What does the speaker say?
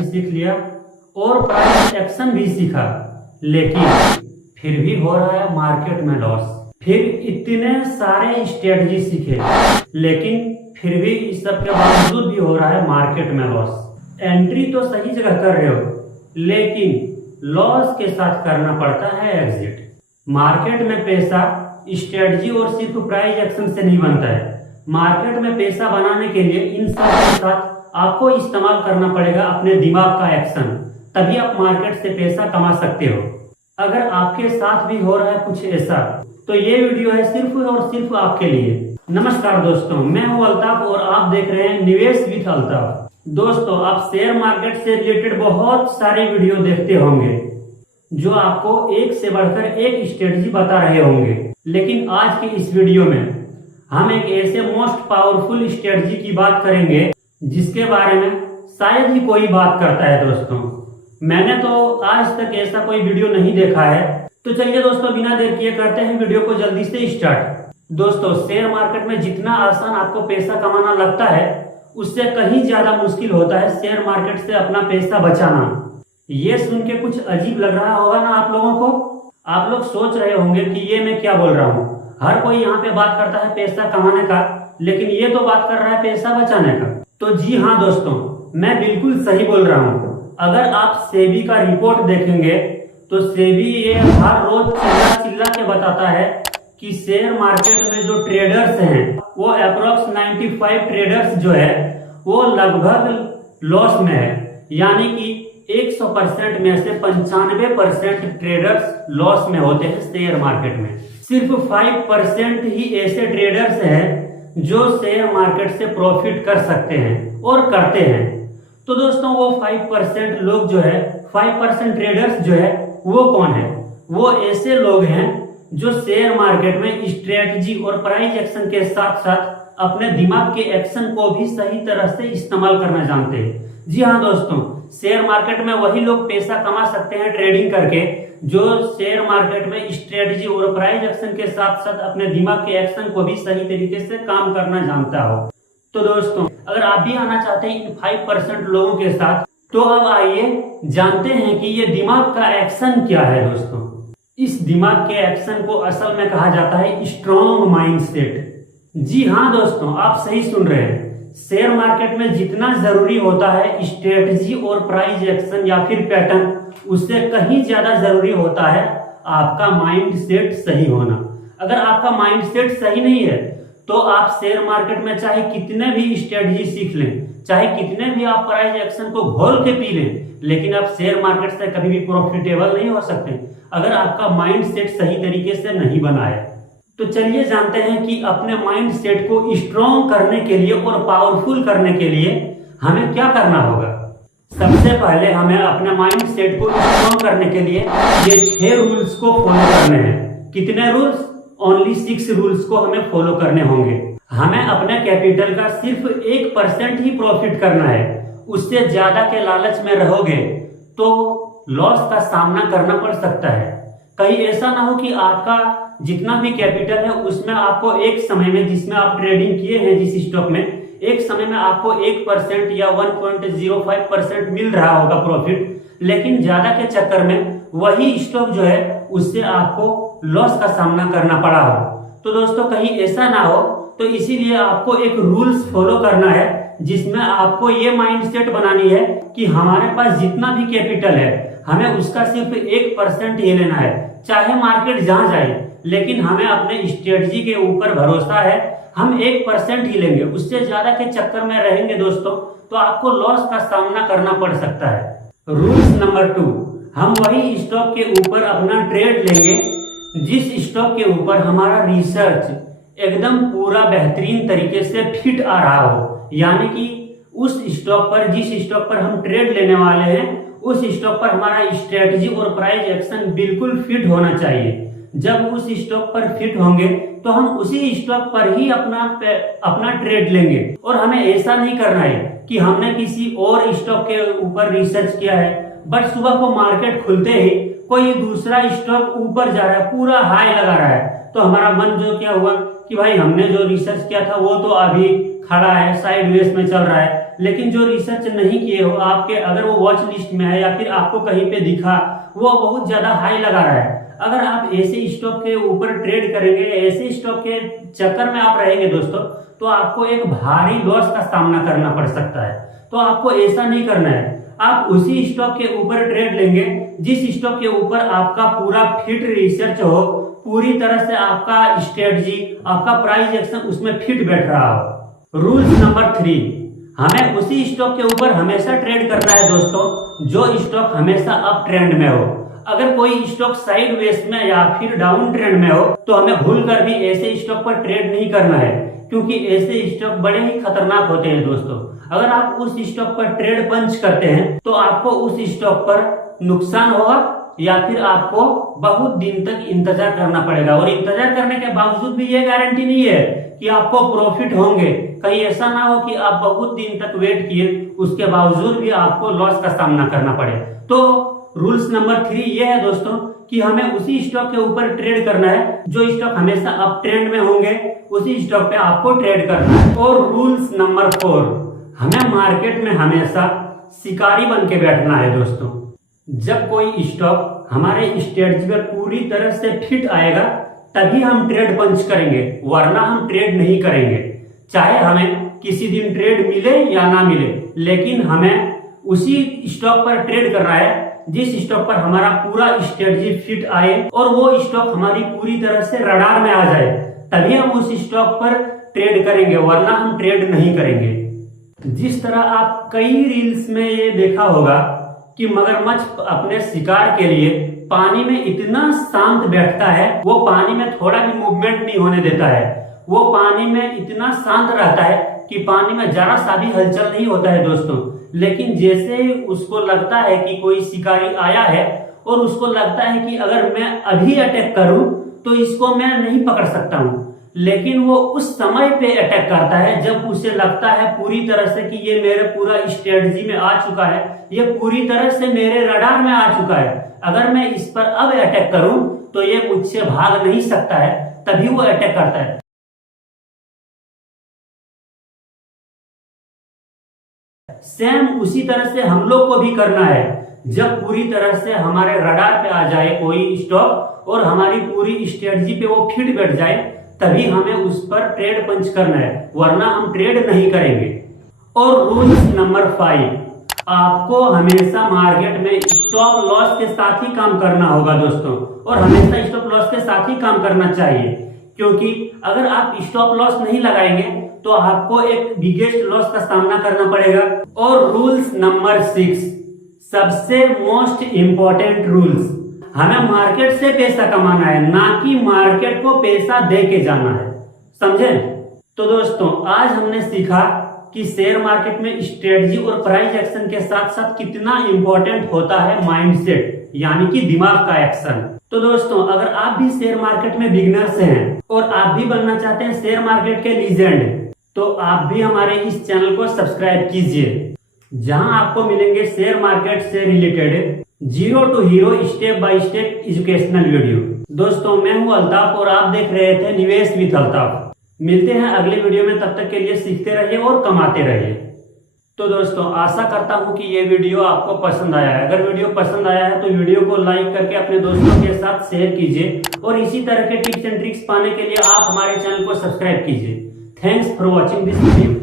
भी सीख लिया और प्राइस एक्शन भी सीखा, लेकिन फिर भी हो रहा है मार्केट में लॉस। फिर इतने सारे स्ट्रेटजी सीखे, लेकिन फिर भी इस सब के बावजूद भी हो रहा है मार्केट में लॉस। एंट्री तो सही जगह कर रहे हो, लेकिन लॉस के साथ करना पड़ता है एग्जिट। मार्केट में पैसा स्ट्रेटजी और सिर्फ प्राइस एक्शन से नहीं बनता है। मार्केट में पैसा बनाने के लिए इन सब के साथ आपको इस्तेमाल करना पड़ेगा अपने दिमाग का एक्शन, तभी आप मार्केट से पैसा कमा सकते हो। अगर आपके साथ भी हो रहा है कुछ ऐसा, तो ये वीडियो है सिर्फ और सिर्फ आपके लिए। नमस्कार दोस्तों, मैं हूं अल्ताफ और आप देख रहे हैं निवेश विद अल्ताफ। दोस्तों, आप शेयर मार्केट से रिलेटेड बहुत सारे वीडियो देखते होंगे जो आपको एक से बढ़कर एक स्ट्रेटजी बता रहे होंगे, लेकिन आज के इस वीडियो में हम एक ऐसे मोस्ट पावरफुल स्ट्रेटजी की बात करेंगे जिसके बारे में शायद ही कोई बात करता है। दोस्तों, मैंने तो आज तक ऐसा कोई वीडियो नहीं देखा है। तो चलिए दोस्तों, बिना देर किए करते हैं वीडियो को जल्दी से स्टार्ट। दोस्तों, शेयर मार्केट में जितना आसान आपको पैसा कमाना लगता है, उससे कहीं ज्यादा मुश्किल होता है शेयर मार्केट से अपना पैसा बचाना। ये सुन के कुछ अजीब लग रहा होगा ना आप लोगों को। आप लोग सोच रहे होंगे कि ये मैं क्या बोल रहा हूँ। हर कोई यहाँ पे बात करता है पैसा कमाने का, लेकिन ये तो बात कर रहा है पैसा बचाने का। तो जी हाँ दोस्तों, मैं बिल्कुल सही बोल रहा हूँ। अगर आप सेबी का रिपोर्ट देखेंगे तो सेबी ये हर रोज चिल्ला के बताता है कि शेयर मार्केट में जो ट्रेडर्स हैं वो अप्रोक्स 95 ट्रेडर्स जो है वो लगभग लॉस में है। यानी कि 100% में से 95% ट्रेडर्स लॉस में होते हैं शेयर मार्केट में। सिर्फ 5% ही ऐसे ट्रेडर्स हैं जो शेयर मार्केट से प्रॉफिट कर सकते हैं और करते हैं। तो दोस्तों, वो 5% लोग जो है, 5% ट्रेडर्स जो है वो कौन है? वो ऐसे लोग हैं जो शेयर मार्केट में स्ट्रेटजी और प्राइस एक्शन के साथ साथ अपने दिमाग के एक्शन को भी सही तरह से इस्तेमाल करना जानते हैं। जी हाँ दोस्तों, शेयर मार्केट में वही लोग पैसा कमा सकते हैं ट्रेडिंग करके जो शेयर मार्केट में स्ट्रेटजी और प्राइस एक्शन के साथ साथ अपने दिमाग के एक्शन को भी सही तरीके से काम करना जानता हो। तो दोस्तों, अगर आप भी आना चाहते हैं इन 5% लोगों के साथ, तो अब आइए जानते हैं कि ये दिमाग का एक्शन क्या है। दोस्तों, इस दिमाग के एक्शन को असल में कहा जाता है स्ट्रॉन्ग माइंडसेट। जी हाँ दोस्तों, आप सही सुन रहे हैं। शेयर मार्केट में जितना जरूरी होता है स्ट्रेटजी और प्राइस एक्शन या फिर पैटर्न, उससे कहीं ज्यादा जरूरी होता है आपका माइंड सेट सही होना। अगर आपका माइंड सेट सही नहीं है तो आप शेयर मार्केट में चाहे कितने भी स्ट्रेटजी सीख लें, चाहे कितने भी आप प्राइस एक्शन को घोल के पी लें, लेकिन आप शेयर मार्केट से कभी भी प्रॉफिटेबल नहीं हो सकते अगर आपका माइंड सेट सही तरीके से नहीं बना है। तो चलिए जानते हैं कि अपने माइंड सेट को स्ट्रॉन्ग करने के लिए और पावरफुल करने के लिए हमें क्या करना होगा। सबसे पहले हमें अपने माइंड सेट को स्ट्रॉन्ग करने के लिए ये 6 रूल्स को फॉलो करने हैं। कितने रूल्स? ओनली 6 रूल्स को हमें फॉलो करने होंगे। हमें अपने कैपिटल का सिर्फ 1% ही प्रॉफिट करना है। उससे ज्यादा के लालच में रहोगे तो लॉस का सामना करना पड़ सकता है। कहीं ऐसा ना हो कि आपका जितना भी कैपिटल है उसमें आपको एक समय में, जिसमें आप ट्रेडिंग किए हैं जिस स्टॉक में, एक समय में आपको 1% या 1.05% मिल रहा होगा प्रॉफिट, लेकिन ज्यादा के चक्कर में वही स्टॉक जो है उससे आपको लॉस का सामना करना पड़ा हो। तो दोस्तों, कहीं ऐसा ना हो, तो इसीलिए आपको एक रूल्स फॉलो करना है जिसमें आपको ये माइंडसेट बनानी है कि हमारे पास जितना भी कैपिटल है हमें उसका सिर्फ 1% ही लेना है, चाहे मार्केट जहां जाए, लेकिन हमें अपने स्ट्रेटजी के ऊपर भरोसा है। हम 1% ही लेंगे, उससे ज्यादा के चक्कर में रहेंगे दोस्तों तो आपको लॉस का सामना करना पड़ सकता है। रूल्स नंबर 2, हम वही स्टॉक के ऊपर अपना ट्रेड लेंगे जिस स्टॉक के ऊपर हमारा रिसर्च एकदम पूरा बेहतरीन तरीके से फिट आ रहा हो। यानी कि उस स्टॉक पर, जिस स्टॉक पर हम ट्रेड लेने वाले हैं, उस स्टॉक पर हमारा स्ट्रेटजी और प्राइस एक्शन बिल्कुल फिट होना चाहिए। जब उस स्टॉक पर फिट होंगे तो हम उसी स्टॉक पर ही अपना ट्रेड लेंगे। और हमें ऐसा नहीं करना है कि हमने किसी और स्टॉक के ऊपर रिसर्च किया है, बट सुबह को मार्केट खुलते ही कोई दूसरा स्टॉक ऊपर जा रहा है, पूरा हाई लगा रहा है, तो हमारा मन जो क्या हुआ कि भाई हमने जो रिसर्च किया था वो तो अभी खड़ा है, साइडवेज में चल रहा है, लेकिन जो रिसर्च नहीं किए हो आपके, अगर वो वॉच लिस्ट में है या फिर आपको कहीं पे दिखा, वो बहुत ज्यादा हाई लगा रहा है, अगर आप ऐसे स्टॉक के ऊपर ट्रेड करेंगे, ऐसे स्टॉक के चक्कर में आप रहेंगे दोस्तों, तो आपको एक भारी लॉस का सामना करना पड़ सकता है। तो आपको ऐसा नहीं करना है। आप उसी स्टॉक के ऊपर ट्रेड लेंगे जिस स्टॉक के ऊपर आपका पूरा फिट रिसर्च हो, पूरी तरह से आपका स्ट्रेटजी, आपका प्राइस एक्शन उसमें फिट बैठ रहा हो। रूल्स नंबर 3, हमें उसी स्टॉक के ऊपर हमेशा ट्रेड करना है दोस्तों जो स्टॉक हमेशा अप ट्रेंड में हो। अगर कोई स्टॉक साइड वेज में या फिर डाउन ट्रेंड में हो तो हमें भूल कर भी ऐसे स्टॉक पर ट्रेड नहीं करना है, क्योंकि ऐसे स्टॉक बड़े ही खतरनाक होते हैं दोस्तों। अगर आप उस स्टॉक पर ट्रेड पंच करते हैं तो आपको उस स्टॉक पर नुकसान होगा या फिर आपको बहुत दिन तक इंतजार करना पड़ेगा, और इंतजार करने के बावजूद भी ये गारंटी नहीं है कि आपको प्रॉफिट होंगे। कहीं ऐसा ना हो कि आप बहुत दिन तक वेट किए, उसके बावजूद भी आपको लॉस का सामना करना पड़े। तो रूल्स नंबर 3 ये है दोस्तों कि हमें उसी स्टॉक के ऊपर ट्रेड करना है जो स्टॉक हमेशा अप ट्रेंड में होंगे, उसी स्टॉक पे आपको ट्रेड करना है। और रूल्स नंबर 4, हमें मार्केट में हमेशा शिकारी बन के बैठना है दोस्तों। जब कोई स्टॉक हमारे स्ट्रेटजी पर पूरी तरह से फिट आएगा तभी हम ट्रेड पंच करेंगे, वरना हम ट्रेड नहीं करेंगे। चाहे हमें किसी दिन ट्रेड मिले या ना मिले, लेकिन हमें उसी स्टॉक पर ट्रेड करना है जिस स्टॉक पर हमारा पूरा स्ट्रेटजी फिट आए और वो स्टॉक हमारी पूरी तरह से रडार में आ जाए, तभी हम उस स्टॉक पर ट्रेड करेंगे, वरना हम ट्रेड नहीं करेंगे। जिस तरह आप कई रील्स में ये देखा होगा कि मगरमच्छ अपने शिकार के लिए पानी में इतना शांत बैठता है, वो पानी में थोड़ा भी मूवमेंट नहीं होने देता है, वो पानी में इतना शांत रहता है कि पानी में जरा सा भी हलचल नहीं होता है दोस्तों। लेकिन जैसे उसको लगता है कि कोई शिकारी आया है और उसको लगता है कि अगर मैं अभी अटैक करूं तो इसको मैं नहीं पकड़ सकता हूं, लेकिन वो उस समय पे अटैक करता है जब उसे लगता है पूरी तरह से कि ये मेरे पूरा स्ट्रेटजी में आ चुका है, ये पूरी तरह से मेरे रडार में आ चुका है, अगर मैं इस पर अब अटैक करूं तो ये मुझसे भाग नहीं सकता है, तभी वो अटैक करता है। सेम उसी तरह से हम लोग को भी करना है। जब पूरी तरह से हमारे रडार पे आ जाए कोई स्टॉक और हमारी पूरी स्ट्रेटजी पे वो फिट बैठ जाए, तभी हमें उस पर ट्रेड पंच करना है, वरना हम ट्रेड नहीं करेंगे। और रूल्स नंबर 5, आपको हमेशा मार्केट में स्टॉप लॉस के साथ ही काम करना होगा दोस्तों, और हमेशा स्टॉप लॉस के साथ ही काम करना चाहिए, क्योंकि अगर आप स्टॉप लॉस नहीं लगाएंगे तो आपको एक बिगेस्ट लॉस का सामना करना पड़ेगा। और रूल्स नंबर 6, सबसे मोस्ट इंपॉर्टेंट रूल्स, हमें मार्केट से पैसा कमाना है, ना कि मार्केट को पैसा दे के जाना है, समझे? तो दोस्तों आज हमने सीखा कि शेयर मार्केट में स्ट्रेटजी और प्राइस एक्शन के साथ साथ कितना इंपॉर्टेंट होता है माइंडसेट, यानी कि दिमाग का एक्शन। तो दोस्तों अगर आप भी शेयर मार्केट में बिगिनर से हैं और आप भी बनना चाहते हैं शेयर मार्केट के लीजेंड, तो आप भी हमारे इस चैनल को सब्सक्राइब कीजिए, जहां आपको मिलेंगे शेयर मार्केट से related 0 to hero step by step educational video. दोस्तों मैं हूं अल्ताफ और आप देख रहे थे निवेश विद अल्ताफ। मिलते हैं अगले वीडियो में, तब तक के लिए सीखते रहिए और कमाते रहिए। तो दोस्तों आशा करता हूं कि ये वीडियो आपको पसंद आया है। अगर वीडियो पसंद आया है तो वीडियो को लाइक करके अपने दोस्तों के साथ शेयर कीजिए, और इसी तरह के टिप्स एंड ट्रिक्स पाने के लिए आप हमारे चैनल को सब्सक्राइब कीजिए। Thanks for watching this video.